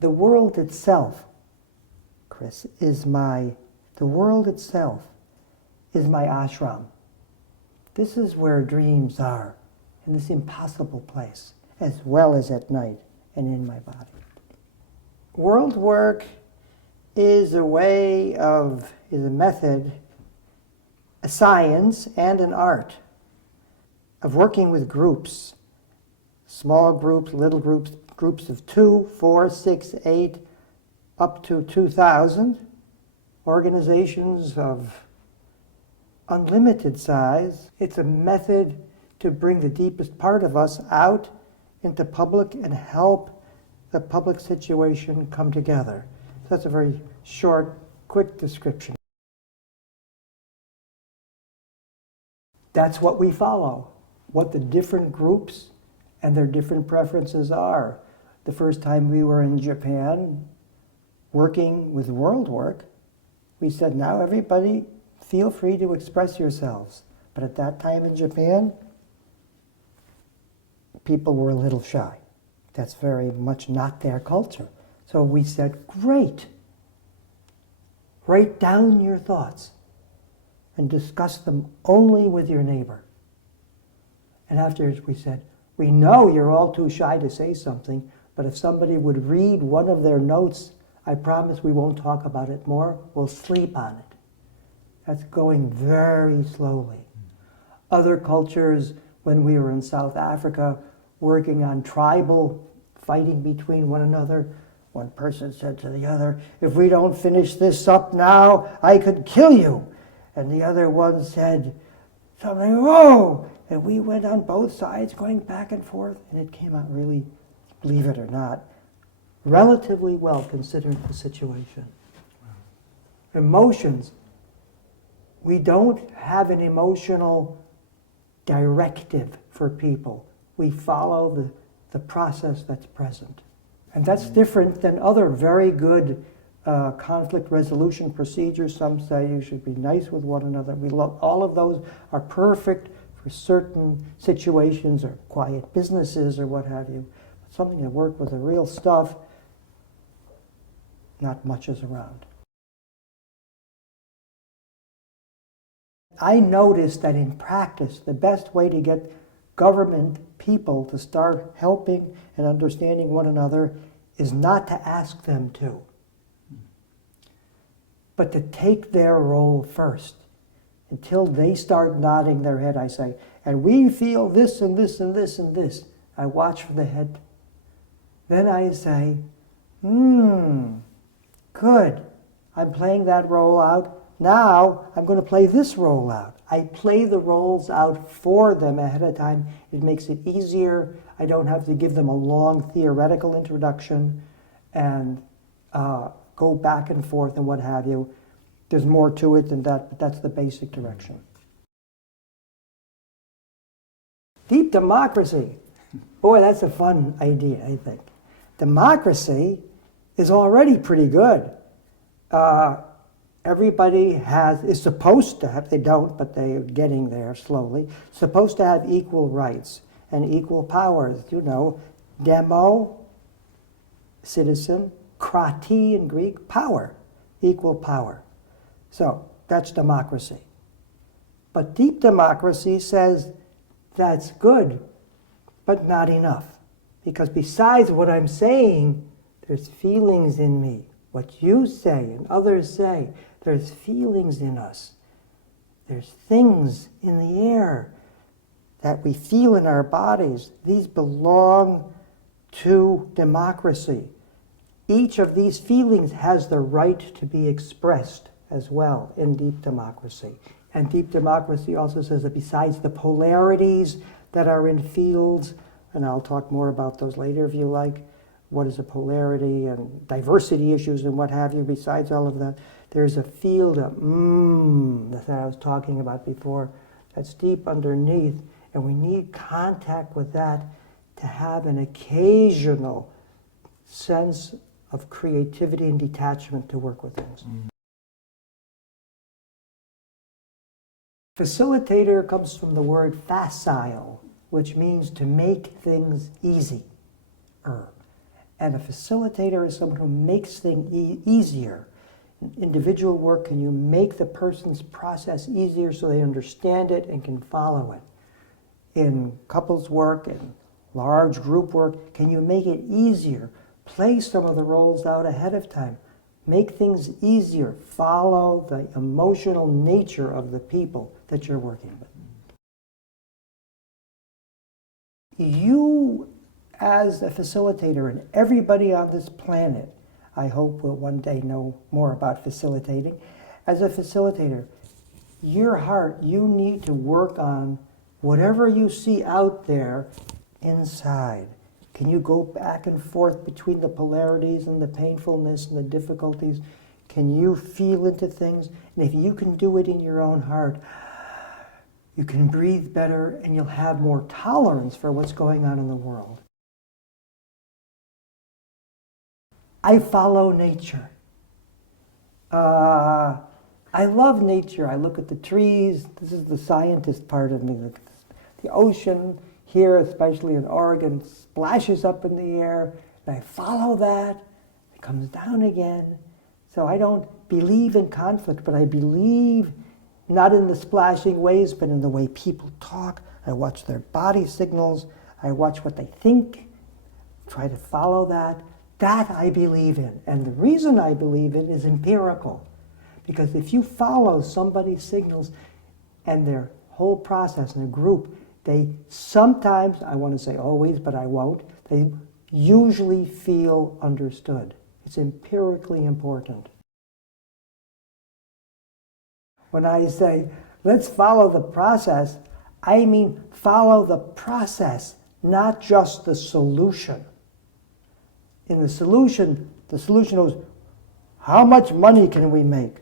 The world itself, Chris, the world itself is my ashram. This is where dreams are, in this impossible place, as well as at night and in my body. World work is a method, a science and an art of working with groups, small groups, little groups, groups of 2, 4, 6, 8, up to 2,000, organizations of unlimited size. It's a method to bring the deepest part of us out into public and help the public situation come together. So that's a very short, quick description. That's what we follow, what the different groups and their different preferences are. The first time we were in Japan working with world work, we said, now everybody feel free to express yourselves. But at that time in Japan, people were a little shy. That's very much not their culture. So we said, great. Write down your thoughts and discuss them only with your neighbor. And afterwards we said, we know you're all too shy to say something, but if somebody would read one of their notes, I promise we won't talk about it more. We'll sleep on it. That's going very slowly. Other cultures, when we were in South Africa, working on tribal fighting between one another, one person said to the other, if we don't finish this up now, I could kill you. And the other one said something, whoa! And we went on both sides going back and forth, and it came out really, believe it or not, relatively well considering the situation. Wow. Emotions. We don't have an emotional directive for people. We follow the process that's present. And that's different than other very good conflict resolution procedures. Some say you should be nice with one another. All of those are perfect for certain situations or quiet businesses or what have you. But something to work with the real stuff, not much is around. I noticed that in practice, the best way to get government people to start helping and understanding one another is not to ask them to, but to take their role first. Until they start nodding their head, I say, and we feel this and this and this and this. I watch for the head. Then I say, good. I'm playing that role out. Now I'm going to play this role out. I play the roles out for them ahead of time. It makes it easier. I don't have to give them a long theoretical introduction and go back and forth and what have you. There's more to it than that, but that's the basic direction. Deep democracy. Boy, that's a fun idea, I think. Democracy is already pretty good. Everybody is supposed to have, they don't, but they're getting there slowly, supposed to have equal rights and equal powers. You know, demo, citizen, krati in Greek, power, equal power. So that's democracy. But deep democracy says that's good, but not enough. Because besides what I'm saying, there's feelings in me. What you say and others say, there's feelings in us. There's things in the air that we feel in our bodies. These belong to democracy. Each of these feelings has the right to be expressed as well in deep democracy. And deep democracy also says that besides the polarities that are in fields, and I'll talk more about those later if you like, what is a polarity and diversity issues and what have you, besides all of that, there's a field of that I was talking about before that's deep underneath, and we need contact with that to have an occasional sense of creativity and detachment to work with things. Facilitator comes from the word facile, which means to make things easy. And a facilitator is someone who makes things easier. In individual work, can you make the person's process easier so they understand it and can follow it? In couples work and large group work, can you make it easier? Play some of the roles out ahead of time. Make things easier. Follow the emotional nature of the people that you're working with. You, as a facilitator, and everybody on this planet, I hope will one day know more about facilitating. As a facilitator, your heart, you need to work on whatever you see out there inside. Can you go back and forth between the polarities and the painfulness and the difficulties? Can you feel into things? And if you can do it in your own heart, you can breathe better and you'll have more tolerance for what's going on in the world. I follow nature. I love nature. I look at the trees. This is the scientist part of me. The ocean here, especially in Oregon, splashes up in the air, and I follow that. It comes down again. So I don't believe in conflict, but I believe not in the splashing waves, but in the way people talk. I watch their body signals. I watch what they think, try to follow that. That I believe in. And the reason I believe in is empirical. Because if you follow somebody's signals and their whole process in a group, they sometimes, I want to say always, but I won't, they usually feel understood. It's empirically important. When I say, let's follow the process, I mean follow the process, not just the solution. In the solution was, how much money can we make?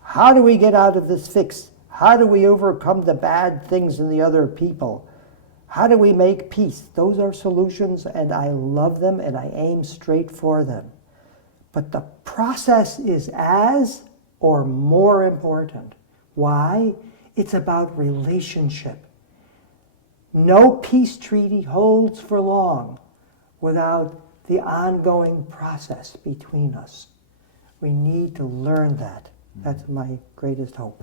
How do we get out of this fix? How do we overcome the bad things in the other people? How do we make peace? Those are solutions, and I love them, and I aim straight for them. But the process is as or more important. Why? It's about relationship. No peace treaty holds for long without the ongoing process between us. We need to learn that. That's my greatest hope.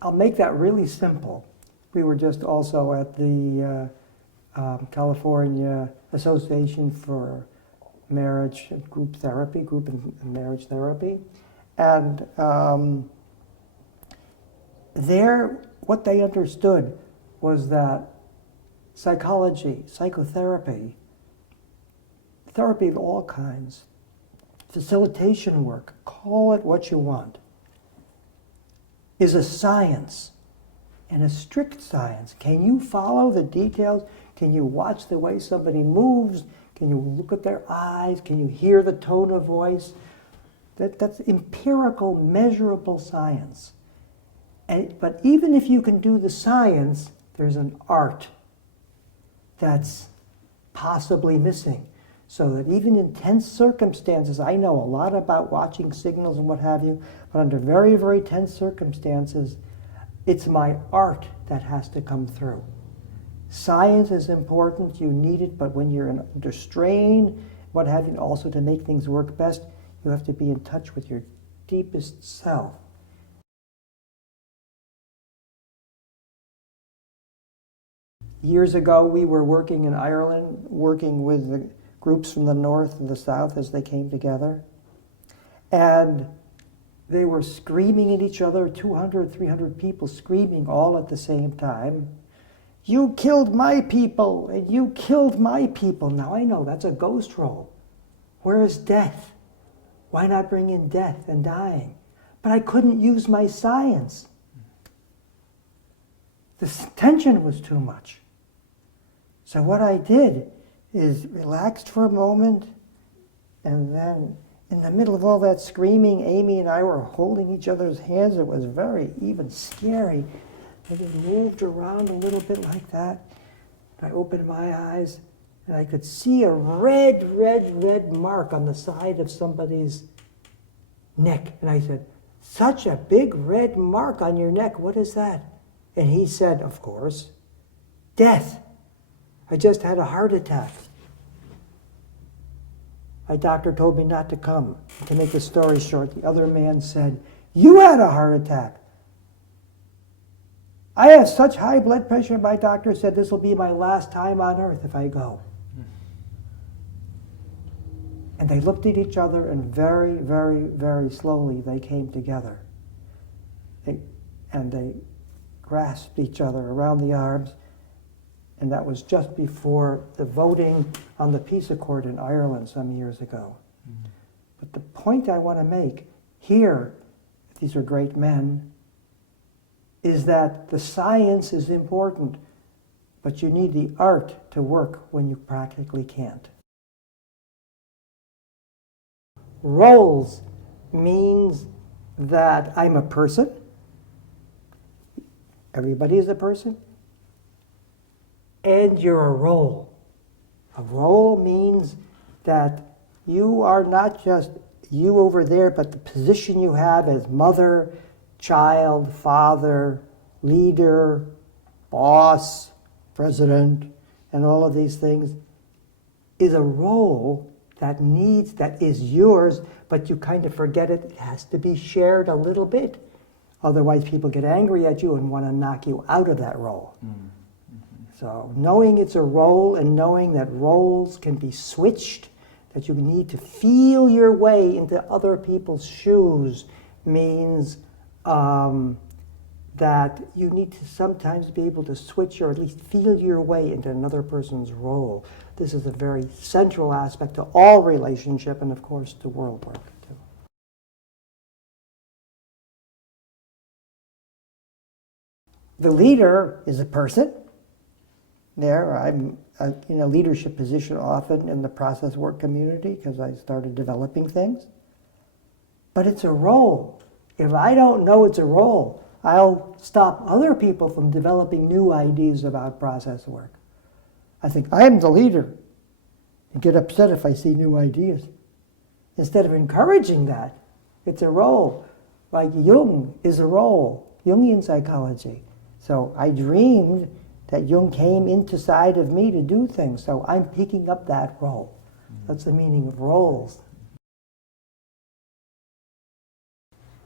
I'll make that really simple. We were just also at the California Association for Marriage Group Therapy, Group and Marriage Therapy. And there, what they understood was that psychology, psychotherapy, therapy of all kinds, facilitation work, call it what you want, is a science, and a strict science. Can you follow the details? Can you watch the way somebody moves? Can you look at their eyes? Can you hear the tone of voice? That's empirical, measurable science. But even if you can do the science, there's an art that's possibly missing. So that even in tense circumstances, I know a lot about watching signals and what have you, but under very, very tense circumstances, it's my art that has to come through. Science is important, you need it, but when you're under strain, what have you, also to make things work best, you have to be in touch with your deepest self. Years ago, we were working in Ireland, working with the groups from the north and the south as they came together. And they were screaming at each other, 200, 300 people screaming all at the same time. You killed my people, and you killed my people. Now I know that's a ghost role. Where is death? Why not bring in death and dying? But I couldn't use my science. The tension was too much. So what I did is relaxed for a moment, and then in the middle of all that screaming, Amy and I were holding each other's hands. It was very even scary. I just moved around a little bit like that. I opened my eyes, and I could see a red, red, red mark on the side of somebody's neck. And I said, such a big red mark on your neck, what is that? And he said, of course, Death. I just had a heart attack. My doctor told me not to come. To make the story short, the other man said, "You had a heart attack." "I have such high blood pressure, my doctor said this will be my last time on earth if I go." And they looked at each other, and very, very, very slowly they came together. They grasped each other around the arms, and that was just before the voting on the peace accord in Ireland some years ago. Mm-hmm. But the point I want to make here, these are great men, is that the science is important, but you need the art to work when you practically can't. Roles means that I'm a person. Everybody is a person. And you're a role. A role means that you are not just you over there, but the position you have as mother, child, father, leader, boss, president, and all of these things is a role that is yours, but you kind of forget it. It has to be shared a little bit. Otherwise, people get angry at you and want to knock you out of that role. Mm-hmm. So knowing it's a role and knowing that roles can be switched, that you need to feel your way into other people's shoes means that you need to sometimes be able to switch or at least feel your way into another person's role. This is a very central aspect to all relationship and, of course, to world work, too. The leader is a person. I'm in a leadership position often in the process work community because I started developing things. But it's a role. If I don't know it's a role, I'll stop other people from developing new ideas about process work. I think I am the leader and get upset if I see new ideas. Instead of encouraging that, it's a role. Like Jung is a role, Jungian psychology. So I dreamed that Jung came inside of me to do things, so I'm picking up that role. That's the meaning of roles.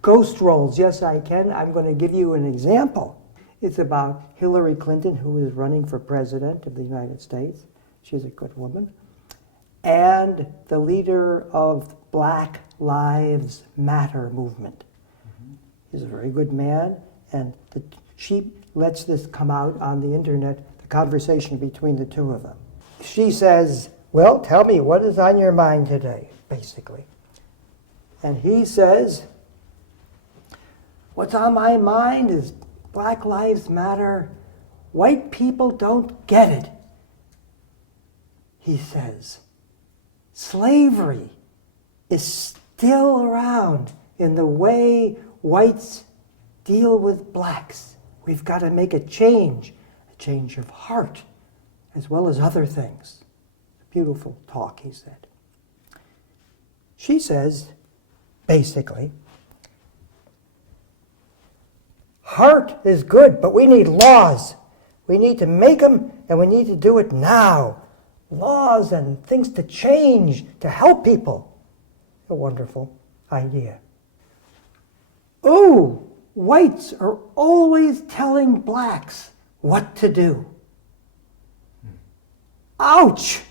Ghost roles, yes I can. I'm going to give you an example. It's about Hillary Clinton, who is running for president of the United States. She's a good woman. And the leader of Black Lives Matter movement. Mm-hmm. He's a very good man, and she lets this come out on the internet, the conversation between the two of them. She says, "Well, tell me, what is on your mind today?" basically. And he says, "What's on my mind is Black Lives Matter. White people don't get it." He says, "Slavery is still around in the way whites deal with blacks. We've got to make a change of heart, as well as other things." Beautiful talk, he said. She says, basically, heart is good, but we need laws. We need to make them, and we need to do it now. Laws and things to change, to help people. A wonderful idea. Ooh, whites are always telling blacks what to do. Ouch!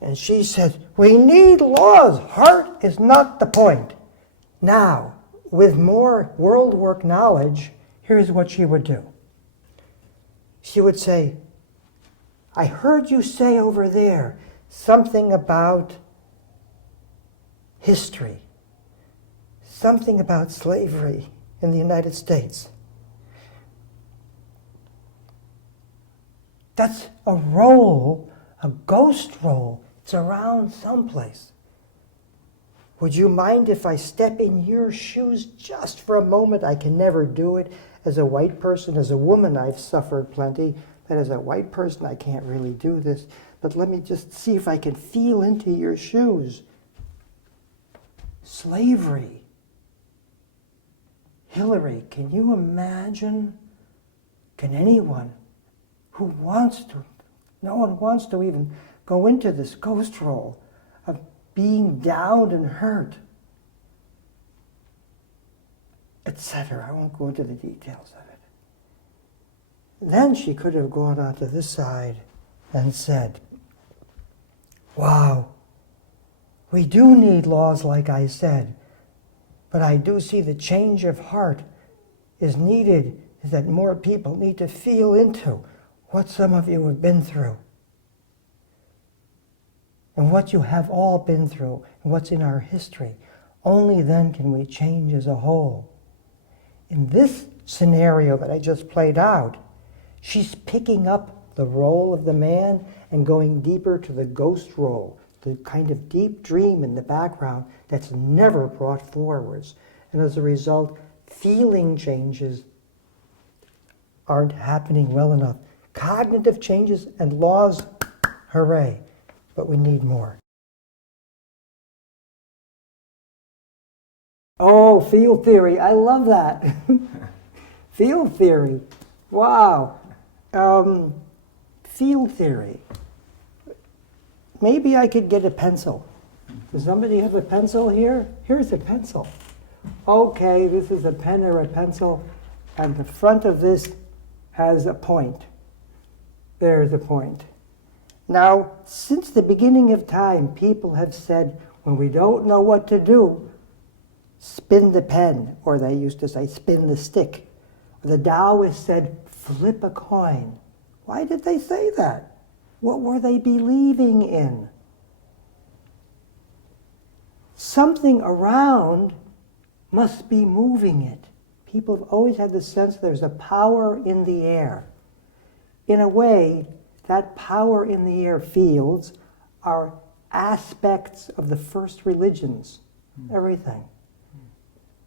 And she said, "We need laws. Heart is not the point." Now, with more world work knowledge, here's what she would do. She would say, "I heard you say over there something about history, something about slavery in the United States. That's a role, a ghost role. It's around someplace. Would you mind if I step in your shoes just for a moment? I can never do it as a white person. As a woman, I've suffered plenty. But as a white person, I can't really do this. But let me just see if I can feel into your shoes." Slavery. Hillary, can you imagine? Can anyone Who wants to? No one wants to even go into this ghost role of being down and hurt, etc. I won't go into the details of it. Then she could have gone onto this side and said, wow, we do need laws like I said, but I do see the change of heart is needed, is that more people need to feel into what some of you have been through and what you have all been through and what's in our history. Only then can we change as a whole. In this scenario that I just played out, she's picking up the role of the man and going deeper to the ghost role, the kind of deep dream in the background that's never brought forwards. And as a result, feeling changes aren't happening well enough. Cognitive changes and laws, hooray, but we need more. Oh, field theory, I love that. Field theory, wow. Field theory. Maybe I could get a pencil. Does somebody have a pencil here? Here's a pencil. Okay, this is a pen or a pencil, and the front of this has a point. There's a point. Now, since the beginning of time, people have said, when we don't know what to do, spin the pen, or they used to say, spin the stick. The Taoists said, flip a coin. Why did they say that? What were they believing in? Something around must be moving it. People have always had the sense there's a power in the air. In a way, that power in the air fields are aspects of the first religions, everything.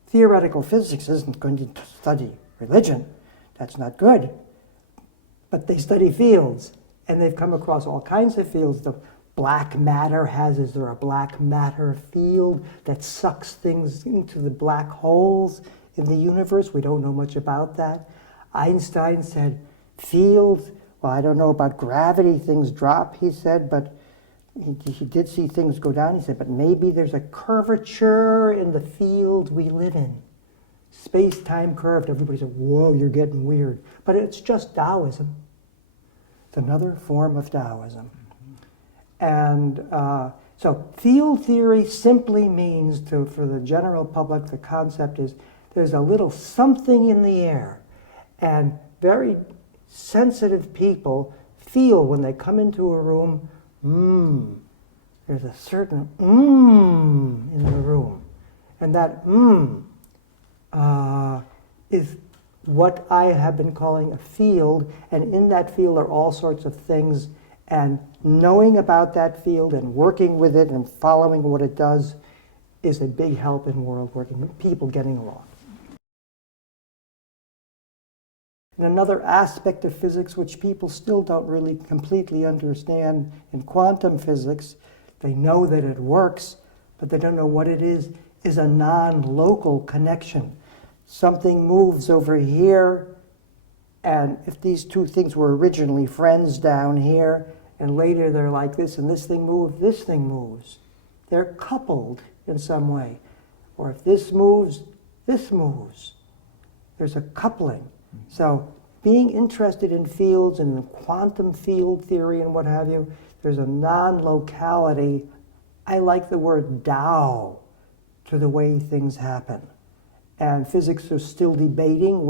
Theoretical physics isn't going to study religion. That's not good. But they study fields, and they've come across all kinds of fields. The black matter is there a black matter field that sucks things into the black holes in the universe? We don't know much about that. Einstein said, fields, well, I don't know about gravity, things drop, he said, but he did see things go down, he said, but maybe there's a curvature in the field we live in. Space-time curved. Everybody said, whoa, you're getting weird. But it's just Taoism. It's another form of Taoism. And so field theory simply means, for the general public, the concept is there's a little something in the air. And very sensitive people feel when they come into a room, there's a certain in the room. And that is what I have been calling a field, and in that field are all sorts of things, and knowing about that field and working with it and following what it does is a big help in world working, people getting along. And another aspect of physics which people still don't really completely understand in quantum physics, they know that it works, but they don't know what it is a non-local connection. Something moves over here, and if these two things were originally friends down here, and later they're like this, and this thing moves. They're coupled in some way. Or if this moves, this moves. There's a coupling. So being interested in fields and in quantum field theory and what have you, there's a non-locality. I like the word Tao to the way things happen. And physics are still debating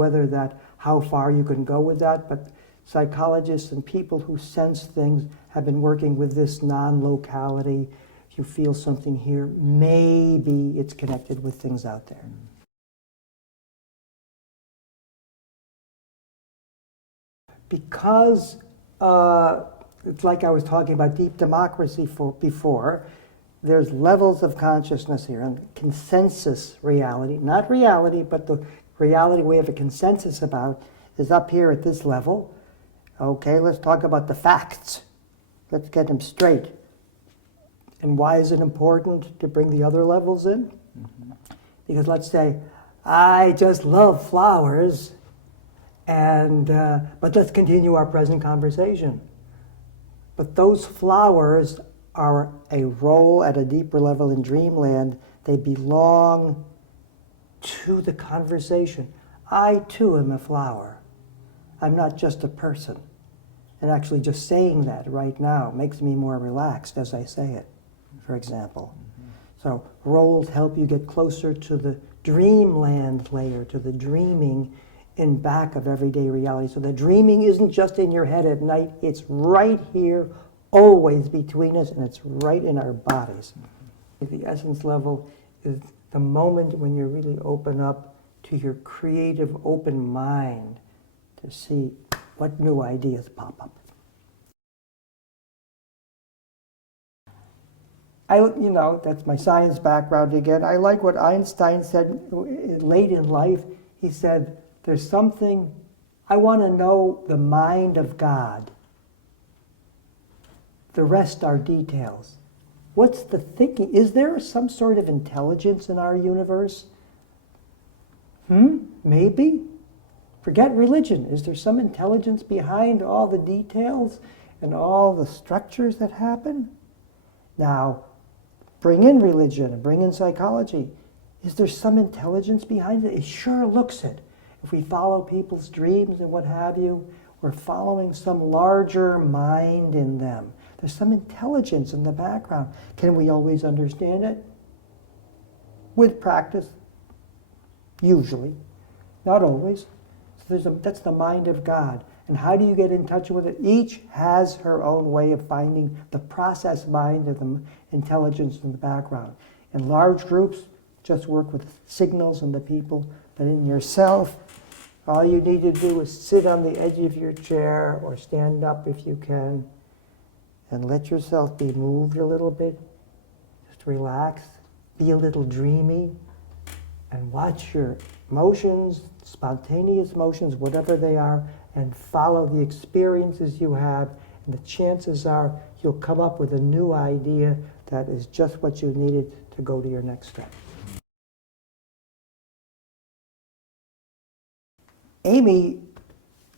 how far you can go with that, but psychologists and people who sense things have been working with this non-locality. If you feel something here, maybe it's connected with things out there. Because it's like I was talking about deep democracy before, there's levels of consciousness here, and consensus reality, not reality, but the reality we have a consensus about is up here at this level. Okay, let's talk about the facts. Let's get them straight. And why is it important to bring the other levels in? Because let's say, I just love flowers, And, but let's continue our present conversation. But those flowers are a role at a deeper level in dreamland. They belong to the conversation. I too am a flower. I'm not just a person. And actually just saying that right now makes me more relaxed as I say it, for example. So roles help you get closer to the dreamland layer, to the dreaming in back of everyday reality. So the dreaming isn't just in your head at night, it's right here, always between us, and it's right in our bodies. The essence level is the moment when you really open up to your creative open mind to see what new ideas pop up. That's my science background again. I like what Einstein said late in life. He said, there's something, I want to know the mind of God. The rest are details. What's the thinking? Is there some sort of intelligence in our universe? Maybe. Forget religion. Is there some intelligence behind all the details and all the structures that happen? Now, bring in religion and bring in psychology. Is there some intelligence behind it? It sure looks it. If we follow people's dreams and what have you, we're following some larger mind in them. There's some intelligence in the background. Can we always understand it? With practice, usually. Not always. So that's the mind of God. And how do you get in touch with it? Each has her own way of finding the process mind of the intelligence in the background. In large groups, just work with signals and the people. But in yourself, all you need to do is sit on the edge of your chair or stand up if you can and let yourself be moved a little bit. Just relax, be a little dreamy, and watch your motions, spontaneous motions, whatever they are, and follow the experiences you have. And the chances are you'll come up with a new idea that is just what you needed to go to your next step. Amy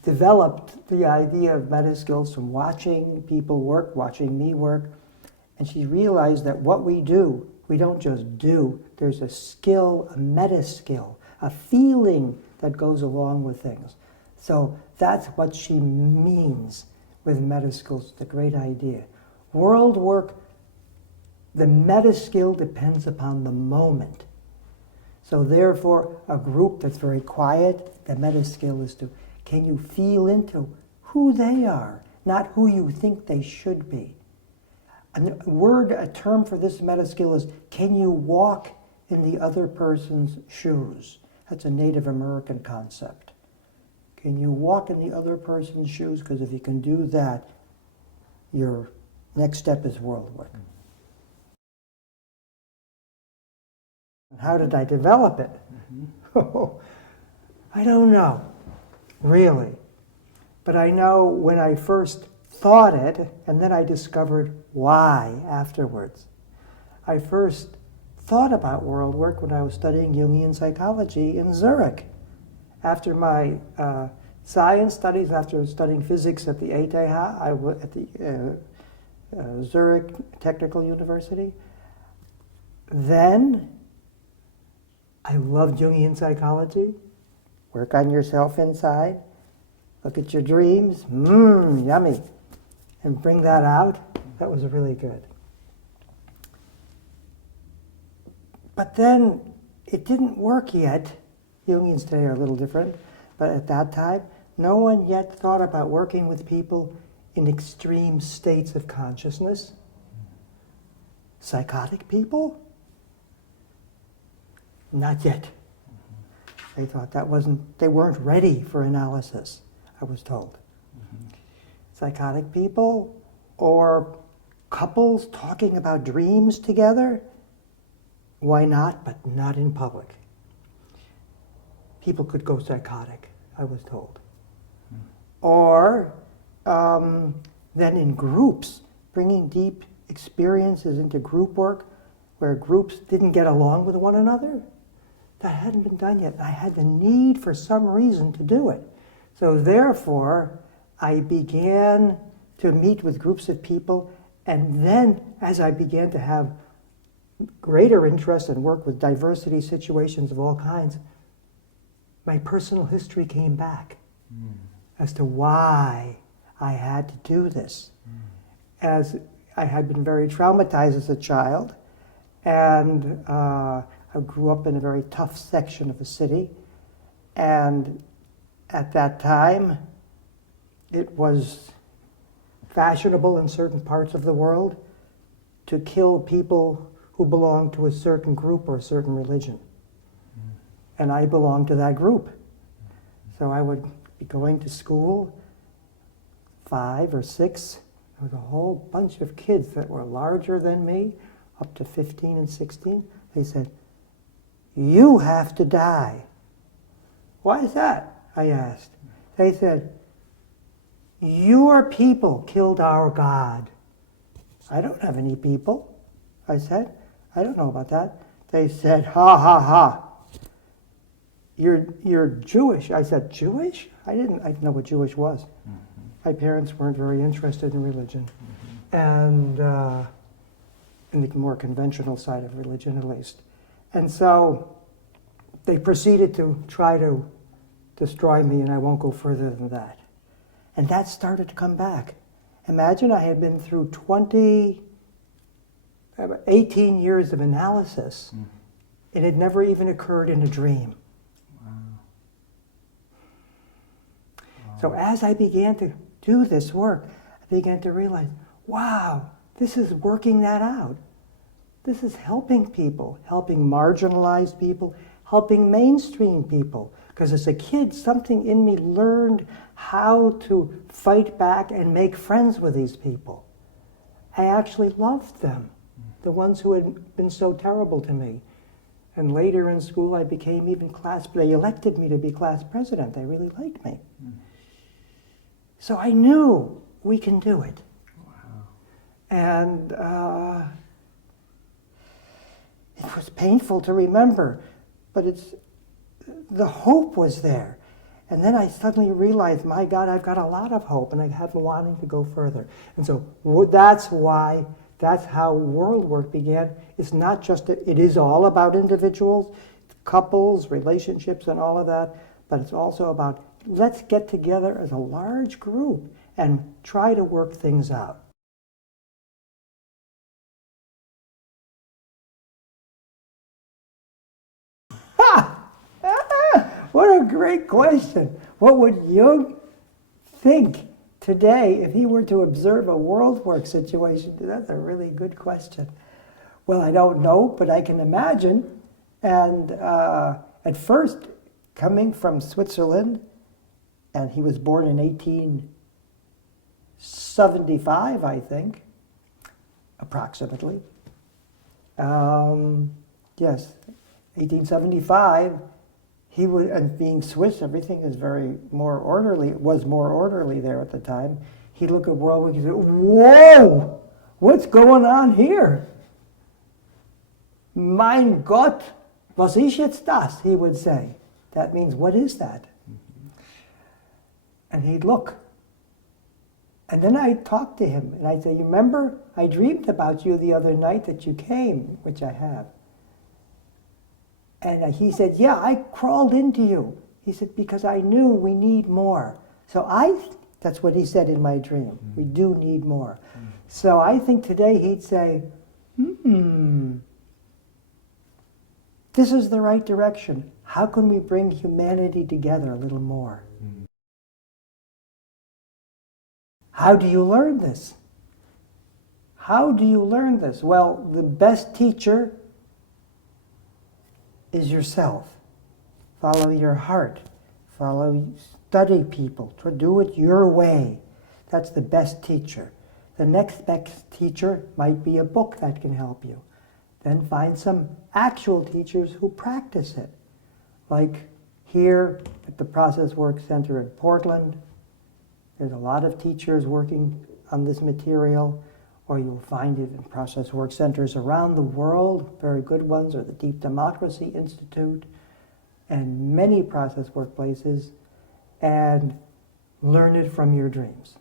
developed the idea of meta skills from watching people work, watching me work, and she realized that what we do, we don't just do. There's a skill, a meta skill, a feeling that goes along with things. So that's what she means with meta skills. It's a great idea. World work, the meta skill depends upon the moment. So therefore, a group that's very quiet, the meta skill is can you feel into who they are, not who you think they should be. A term for this meta skill is, can you walk in the other person's shoes? That's a Native American concept. Can you walk in the other person's shoes? Because if you can do that, your next step is world work. How did I develop it? I don't know, really. But I know when I first thought it, and then I discovered why afterwards. I first thought about world work when I was studying Jungian psychology in Zurich. After my science studies, after studying physics at the ETH, at the Zurich Technical University, then I loved Jungian psychology. Work on yourself inside. Look at your dreams. Yummy. And bring that out. That was really good. But then it didn't work yet. Jungians today are a little different. But at that time, no one yet thought about working with people in extreme states of consciousness. Psychotic people? Not yet. They thought they weren't ready for analysis, I was told. Psychotic people or couples talking about dreams together? Why not, but not in public. People could go psychotic, I was told. Or then in groups, bringing deep experiences into group work where groups didn't get along with one another. That hadn't been done yet. I had the need for some reason to do it. So therefore, I began to meet with groups of people, and then as I began to have greater interest and work with diversity situations of all kinds, my personal history came back as to why I had to do this. As I had been very traumatized as a child, and I grew up in a very tough section of the city, and at that time it was fashionable in certain parts of the world to kill people who belonged to a certain group or a certain religion. And I belonged to that group. So I would be going to school, 5 or 6. There was a whole bunch of kids that were larger than me, up to 15 and 16. They said, "You have to die." "Why is that?" I asked. They said, "Your people killed our God." "I don't have any people," I said. "I don't know about that." They said, "Ha, ha, ha. You're Jewish." I said, "Jewish?" I didn't know what Jewish was. My parents weren't very interested in religion, and in the more conventional side of religion, at least. And so they proceeded to try to destroy me, and I won't go further than that. And that started to come back. Imagine I had been through 18 years of analysis. It had never even occurred in a dream. So as I began to do this work, I began to realize, wow, this is working that out. This is helping people, helping marginalized people, helping mainstream people. Because as a kid, something in me learned how to fight back and make friends with these people. I actually loved them, the ones who had been so terrible to me. And later in school, I became even they elected me to be class president. They really liked me. So I knew we can do it. Wow. And it was painful to remember, but the hope was there. And then I suddenly realized, my God, I've got a lot of hope, and I have been wanting to go further. And so that's how world work began. It's not just, it is all about individuals, couples, relationships, and all of that, but it's also about, let's get together as a large group and try to work things out. What a great question. What would Jung think today if he were to observe a world work situation? That's a really good question. Well, I don't know, but I can imagine. And at first, coming from Switzerland, and he was born in 1875, I think, approximately. Yes, 1875. He would, and being Swiss, everything is more orderly. Was more orderly there at the time. He'd look at world work and say, "Whoa, what's going on here? Mein Gott, was ist jetzt das?" he would say. That means, what is that? And he'd look. And then I'd talk to him, and I'd say, "You remember, I dreamed about you the other night that you came," which I have. And he said, "Yeah, I crawled into you." He said, "Because I knew we need more." So that's what he said in my dream. We do need more. So I think today he'd say, this is the right direction. How can we bring humanity together a little more? How do you learn this? How do you learn this? Well, the best teacher is yourself. Follow your heart. Study people. Do it your way. That's the best teacher. The next best teacher might be a book that can help you. Then find some actual teachers who practice it. Like here at the Process Work Center in Portland, there's a lot of teachers working on this material, or you'll find it in process work centers around the world. Very good ones are the Deep Democracy Institute and many process workplaces. and learn it from your dreams.